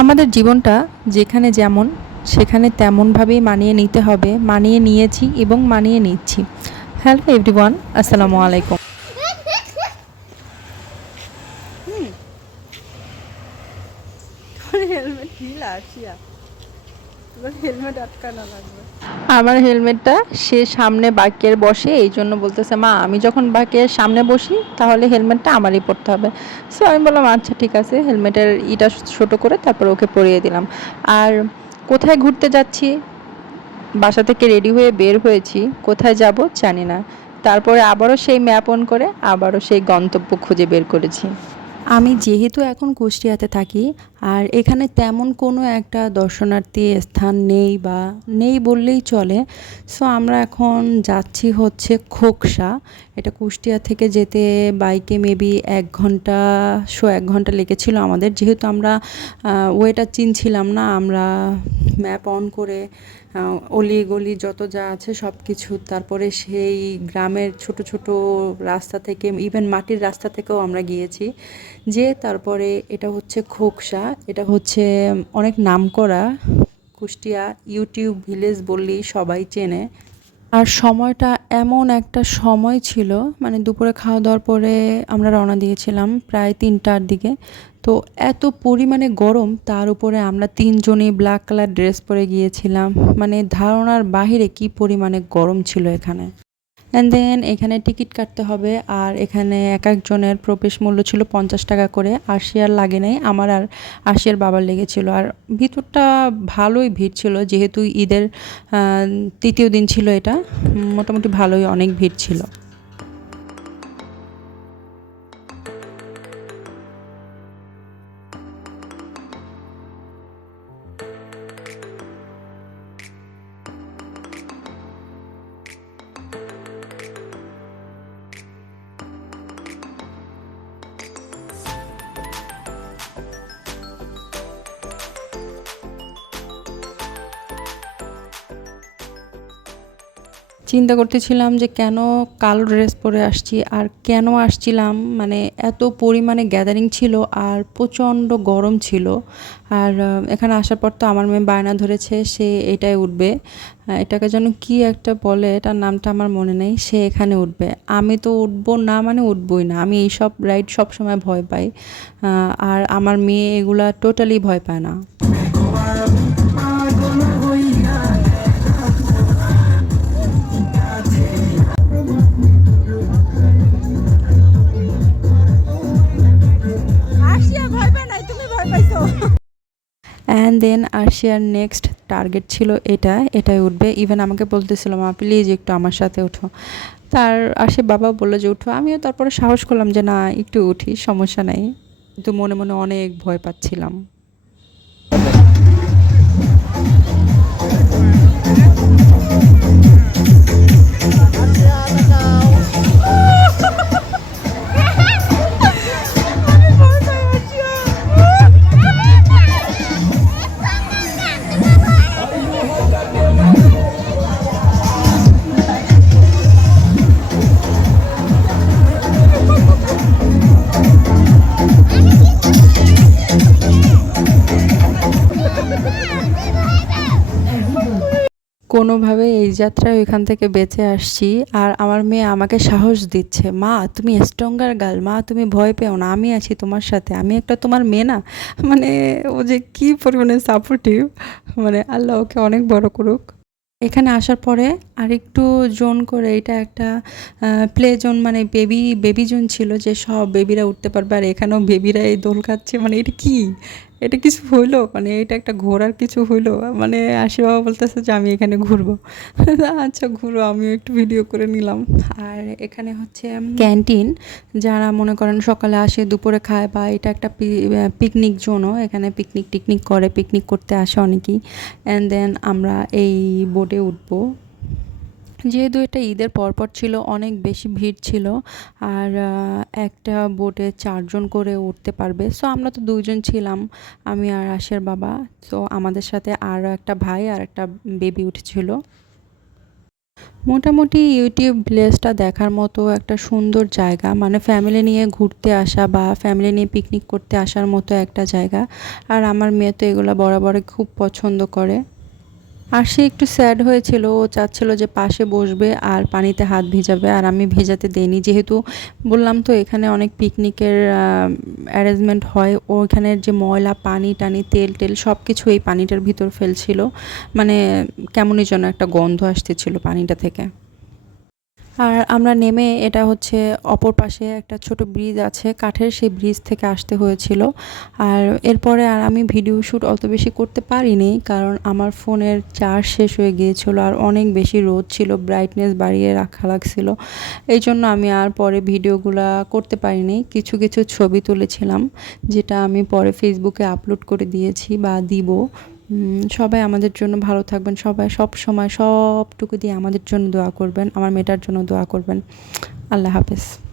আমাদের জীবনটা যেখানে যেমন, সেখানে তেমনভাবেই মানিয়ে নিতে হবে, মানিয়ে নিয়েছি এবং মানিয়ে নিচ্ছি। হ্যালো এভরিওয়ান আসসালামু আলাইকুম। হেলমেট আমার হেলমেটটা সে সামনে বাক্যের বসে, এই জন্য বলতেছে, মা, আমি যখন বাক্যের সামনে বসি, তাহলে হেলমেটটা আমারই পরতে হবে। সো আমি বললাম আচ্ছা ঠিক আছে। হেলমেটের ইটা ছোট করে তারপর ওকে পরিয়ে দিলাম। আর কোথায় ঘুরতে যাচ্ছি? বাসা থেকে রেডি হয়ে বের হয়েছি। কোথায় যাব জানি না। তারপরে আবারও সেই ম্যাপ অন করে, আবারও সেই গন্তব্য খুঁজে বের করেছি। আমি যেহেতু এখন কুষ্টিয়াতে থাকি, আর এখানে তেমন কোনো একটা দর্শনার্থী স্থান নেই বা নেই বললেই চলে। সো আমরা এখন যাচ্ছি হচ্ছে খোকসা। এটা কুষ্টিয়া থেকে যেতে বাইকে মেবি এক ঘণ্টা, শো এক ঘণ্টা লেগেছিল আমাদের। যেহেতু আমরা ওয়েটা চিনছিলাম না, আমরা ম্যাপ অন করে অলি গলি যত যা আছে সব কিছু। তারপরে সেই গ্রামের ছোট ছোট রাস্তা থেকে ইভেন মাটির রাস্তা থেকেও আমরা গিয়েছি। যে তারপরে এটা হচ্ছে খোকসা, এটা হচ্ছে অনেক নামকরা কুষ্টিয়া ইউটিউব ভিলেজ বললেই সবাই চেনে। আর সময়টা এমন একটা সময় ছিল মানে দুপুরে খাওয়া দাওয়ার পরে আমরা রওনা দিয়েছিলাম প্রায় তিনটার দিকে। তো এত পরিমাণে গরম, তার উপরে আমরা তিনজনই ব্ল্যাক কালার ড্রেস পরে গিয়েছিলাম। মানে ধারণার বাহিরে কি পরিমাণে গরম ছিল এখানে? অ্যান্ড দেন এখানে টিকিট কাটতে হবে, আর এখানে এক একজনের প্রবেশ মূল্য ছিল পঞ্চাশ টাকা করে। আশি আর লাগে নাই, আমার আর আশি আর বাবার লেগেছিল। আর ভিতরটা ভালোই ভিড় ছিল, যেহেতু ঈদের তৃতীয় দিন ছিল এটা মোটামুটি ভালোই অনেক ভিড় ছিল। চিন্তা করতেছিলাম যে কেন কালো ড্রেস পরে আসছি আর কেন আসছিলাম? মানে এত পরিমাণে গ্যাদারিং ছিল আর প্রচণ্ড গরম ছিল। আর এখানে আসার পর তো আমার মেয়ে বায়না ধরেছে, সে এটাই উঠবে। এটাকে যেন কি একটা বলে, এটার নামটা আমার মনে নেই, সে এখানে উঠবে। আমি তো উঠবো না মানে উঠবই না, আমি এইসব রাইড সব সময় ভয় পাই। আর আমার মেয়ে এগুলা টোটালি ভয় পায় না। অ্যান্ড দেন আর্শিয়ার নেক্সট টার্গেট ছিল এটা, এটাই উঠবে। ইভেন আমাকে বলতেছিল, মা প্লিজ একটু আমার সাথে ওঠো তার আসে বাবা বলল যে, উঠো। আমিও তারপরে সাহস করলাম যে, না, একটু উঠি, সমস্যা নাই। কিন্তু মনে মনে অনেক ভয় পাচ্ছিলাম। কোনোভাবে এই যাত্রায় ওইখান থেকে বেঁচে আসছি আর আমার মেয়ে আমাকে সাহস দিচ্ছে। মা, তুমি স্ট্রঙ্গার গার্ল মা, তুমি ভয় পেও না, আমি আছি তোমার সাথে, আমি একটা তোমার মেয়ে না। মানে ও যে কী পরিমাণে সাপোর্টিভ মানে আল্লাহ ওকে অনেক বড় করুক। এখানে আসার পরে আরেকটু জোন করে, এটা একটা প্লে জোন মানে বেবি বেবি জোন ছিল যে সব বেবিরা উঠতে পারবে আর এখানেও বেবিরা এই দোল খাচ্ছে মানে এটা কি? এটা কিছু হইল? মানে এটা একটা ঘোরার কিছু হইল? মানে আশি বাবা বলতেছে যে, আমি এখানে ঘুরবো। আচ্ছা ঘুরো, আমিও একটু ভিডিও করে নিলাম। আর এখানে হচ্ছে ক্যান্টিন যারা মনে করেন সকালে আসে, দুপুরে খায়, বা এটা একটা পিকনিক জোনও এখানে পিকনিক টিকনিক করে পিকনিক করতে আসে অনেকেই। অ্যান্ড দেন আমরা এই বোটে উঠবো। যেহেতু এটা ঈদের পরপর ছিল, অনেক বেশি ভিড় ছিল, আর একটা বোটে চারজন করে উঠতে পারবে। সো আমরা তো দুইজন ছিলাম, আমি আর আশের বাবা। তো আমাদের সাথে আরও একটা ভাই আর একটা বেবি উঠেছিল। মোটামুটি ইউটিউব প্লেসটা দেখার মতো একটা সুন্দর জায়গা মানে ফ্যামিলি নিয়ে ঘুরতে আসা বা ফ্যামিলি নিয়ে পিকনিক করতে আসার মতো একটা জায়গা। আর আমার মেয়ে তো এগুলো বরাবরই খুব পছন্দ করে। আর সে একটু স্যাড হয়েছিল, ও চাচ্ছিল যে পাশে বসবে আর পানিতে হাত ভেজাবে আর আমি ভেজাতে দেইনি। যেহেতু বললাম তো, এখানে অনেক পিকনিকের অ্যারেঞ্জমেন্ট হয়। ওইখানের যে ময়লা, পানি টানি, তেল টেল সব কিছু এই পানিটার ভিতর ফেলছিল। মানে কেমনই যেন একটা গন্ধ আসতেছিল পানিটা থেকে। আর আমরা নেমে এটা হচ্ছে অপর পাশে একটা ছোট ব্রিজ আছে, কাঠের সেই ব্রিজ থেকে আসতে হয়েছিল। আর এরপরে আর আমি ভিডিও শ্যুট অত বেশি করতে পারিনি কারণ আমার ফোনের চার্জ শেষ হয়ে গিয়েছিল আর অনেক বেশি রোদ ছিল ব্রাইটনেস বাড়িয়ে রাখা লাগছিল। এই জন্য আমি আর পরে ভিডিওগুলা করতে পারিনি। কিছু কিছু ছবি তুলেছিলাম যেটা আমি পরে ফেসবুকে আপলোড করে দিয়েছি বা দিব। সবাই আমাদের জন্য ভালো থাকবেন। সবাই সব সময় সবটুকু দিয়ে আমাদের জন্য দোয়া করবেন। আমার মেয়েটার জন্য দোয়া করবেন। আল্লাহ হাফেজ।